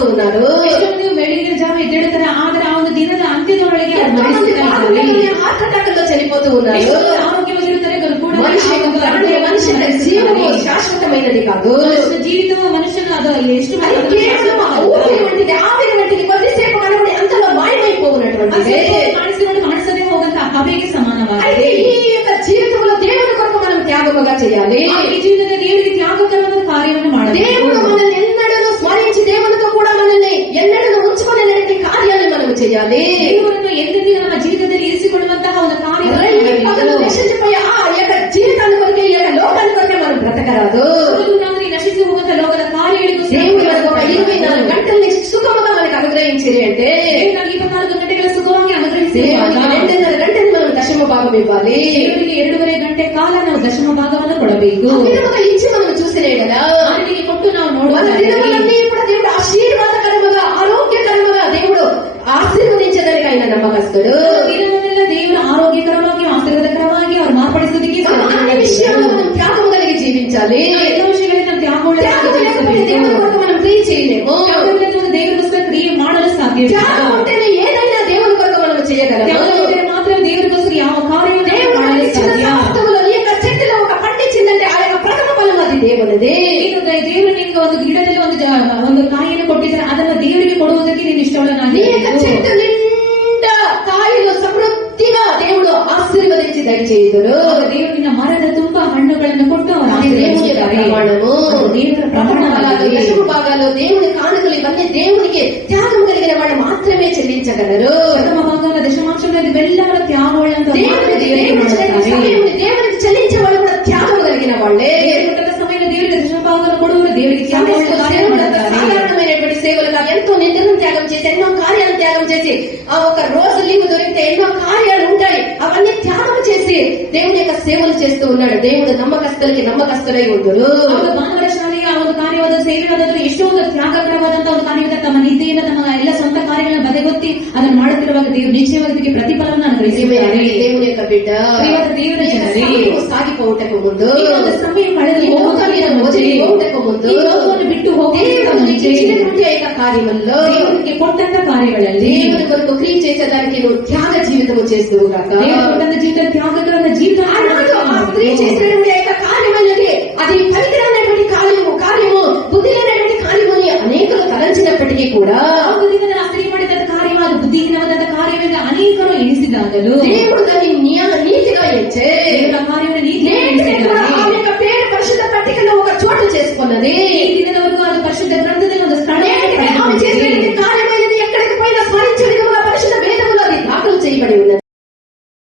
చనిపోతూ ఉన్నారు. ಬೆಳಿಗ್ಗೆ ಜಾವ ಎದ್ದೇಳ್ತಾರೆ, ಆದ್ರೆ ಆ ಒಂದು ದಿನದ ಅಂತ್ಯದೊಳಗೆ హార్ట్ అటాక్ లో చనిపోతూ ఉన్నారు. ఆరోగ్యವಾಗಿರುತ್ತಾರೆ ಕೂಡ మనుషుల జీవము శాశ్వతమైనది కాదు. జీవితం మనుషులు అది ಎಷ್ಟು కేవలం ఊపిరి వంటిది, ఆవిరి వంటిది, కొద్దిసేపు కనబడి అంతలో మాయమైపోయినటువంటిది, కాಣಿಸದೇ ಹೋಗಂತ ಹವೆಗೆ ಸಮಾನವಾಗಿದೆ. ఈ యొక్క జీవితంలో దేవుని కొరకు మనం త్యాగముగా చేయాలి. ఈ జీవితంలో దేవుడికి త్యాగకరమైన కార్యವನ್ನು ಮಾಡಬೇಕು. దేవుడు మనల్ని ఎన్నడూ స్మరించి దేవునితో కూడా మనల్ని ఎన్నడూ ఉంచుకునేటువంటి కార్యాలను మనం చేయాలి. దేవుడನ್ನು ಎಂದೆಂದಿಗೂ ನಮ್ಮ ಜೀವಿತದಲ್ಲಿ ಇರಿಸಿಕೊಳ್ಳುವಂತಹ ಒಂದು ಕಾರ್ಯವನ್ನು నశించిపోయే ఆ యొక్క జీవితాన్ని కొరకే, ఈ యొక్క లోకాన్ని కొరకే మనం బ్రతకరాదు. నశించి ಹೋಗುವಂತ ಲೋಕದ ಕಾರ್ಯಗಳಿಗೂ దేవుడు 24 గంటల్ని సుఖముగా మనకు అనుగ్రహించింది అంటే 24 ಗಂಟೆಗಳ ಸುಖವಾಗಿ ಅನುಗ್ರಹಿಸಿ 2.5 ಗಂಟೆని మనం దశమ భాగం ఇవ్వాలి. దేవుడిಗೆ 2.5 ಗಂಟೆ ಕಾಲ ನಾವು ದಶಮ ಭಾಗವನ್ನು ಕೊಡಬೇಕು. ఇచ్చి మనం చూసినే కదా, ఆయనకి ಕೊಟ್ಟು ನಾವು ನೋಡುವ దినములన్నీ కూడా దేవుడు ఆశీర్వాదకరముగా, ఆరోగ్యకరముగా దేవుడు ఆశీర్వదించడానికి ఆయన నమ్మకస్తుడు. ದಿನವನ್ನೆಲ್ಲ ದೇವರು ಆರೋಗ್ಯಕರವಾಗಿ ಆಶೀರ್ವಾದಕರವಾಗಿ ಅವರು ಮಾರ್ಪಡಿಸೋದಕ್ಕೆ అన్ని విషయాల్లో మనం త్యాగం కలిగి జీవించాలి. ಎಲ್ಲ ವಿಷಯಗಳಲ್ಲಿ ನಾವು దేవుని కొరకు మనం క్రియ చేయలేము. దేవుడిಗೋಸ್ಕರ ಕ್ರಿಯೆ ಮಾಡಲು ಸಾಧ್ಯ. త్యాగం ఉంటేనే ఏదైనా దేవుని కొరకు మనం చేయగలము. మాత్రం దేవుడిಗೋಸ್ಕರ ಯಾವ కార్యವನ್ನು ఈ యొక్క చెట్టులో ఒక పండించిందంటే ఆ యొక్క ప్రథమ ఫలం అది దేవునిది. దేవుడు ನಿಮಗೆ ಒಂದು ಗಿಡದಲ್ಲಿ ಒಂದು ಕಾಯಿಯನ್ನು ಕೊಟ್ಟಿದ್ದಾರೆ, ಅದನ್ನು ದೇವರಿಗೆ ಕೊಡುವುದಕ್ಕೆ ನೀನು ಇಷ್ಟವಲ್ಲ. చెట్టు నిండా కాయలు సమృద్ధిగా దేవుడు ఆశీర్వదించి దయచేయుదురు. దేవుడు నిన్న మರದ ತುಂಬಾ ಹಣ್ಣುಗಳನ್ನು ಕೊಟ್ಟು ಅವರು ప్రమాణము, దేవుని ప్రమాణాలు, దశమ భాగాలు, దేవుని కానుకలు ఇవన్నీ దేవునికి త్యాగం కలిగిన వాళ్ళు మాత్రమే చెల్లించగలరు. ప్రథమ భాగంలో దశమాంశంలో ఇವೆಲ್ಲವರ ತ್ಯಾಗಗಳಂತ దేవునికి చెల్లించే వాళ్ళు కూడా త్యాగం కలిగిన వాళ్ళే. సమయంలో దేవుడికి దశమ భాగాలు కొడుకులు దేవుడికి సాధారణమైనటువంటి సేవలు కాదు, ఎంతో నిద్రను త్యాగం చేసి, ఎన్నో కార్యాలను త్యాగం చేసి, ఆ ఒక రోజు లీవ్ దొరికితే ఎన్నో కార్యాలు ఉంటాయి, అవన్నీ త్యాగం చేసి దేవుని యొక్క సేవలు చేస్తూ ఉన్నాడు. దేవుడు నమ్మకస్తులకి నమ్మకస్తులై ఉంటాడు. ಭಾನುವಾರ ಶಾಲೆಯ ಆ ಒಂದು ಕಾರ್ಯವಾದ ಸೇವೆಯಾದರೂ ಎಷ್ಟೋ ಒಂದು ತ್ಯಾಗಕರವಾದಂತಹ ಒಂದು ಕಾರ್ಯವಾದ ತಮ್ಮ ನಿದ್ದೆಯಿಂದ ತಮ್ಮ ಎಲ್ಲ ಸ್ವಂತ ಕಾರ್ಯಗಳನ್ನು ಬದಗೊತ್ತಿ ಅದನ್ನು ಮಾಡುತ್ತಿರುವಾಗ ದೇವರು ನಿಶ್ಚಯವಾಗಿ ಪ್ರತಿಫಲವನ್ನು ಅನುಗ್ರಹಿಸಿದ್ದಾರೆ. దేవుని యొక్క బిడ్డ దేవుని ಜನರೇ, సాగిపోవటకు ముందు, సమయం కಳೆದು పోవటకు ముందు, ಲೋಕವನ್ನು ಬಿಟ್ಟು ಹೋಗಿ కార్యముల్లో దేవునికి ಕೊಟ್ಟಂತ ಕಾರ್ಯಗಳಲ್ಲಿ దేవుని కొరకు క్రియ చేసేదానికి నువ్వు త్యాగ జీవితము చేస్తూ తన జీవితం త్యాగకరమైన జీవితం క్రియ చేసినటువంటి యొక్క కార్యమైనది అది పనికిరానటువంటి కార్యము బుద్ధిలేనటువంటి కార్యము అని అనేకలు తలంచినప్పటికీ కూడా ಸ್ತ್ರೀ ಮಾಡಿದ ಕಾರ್ಯ ಅದು ಬುದ್ಧಿಹೀನವಾದ ಕಾರ್ಯವೆಂದು ಅನೇಕರು ಎಣಿಸಿದಾಗಲೂ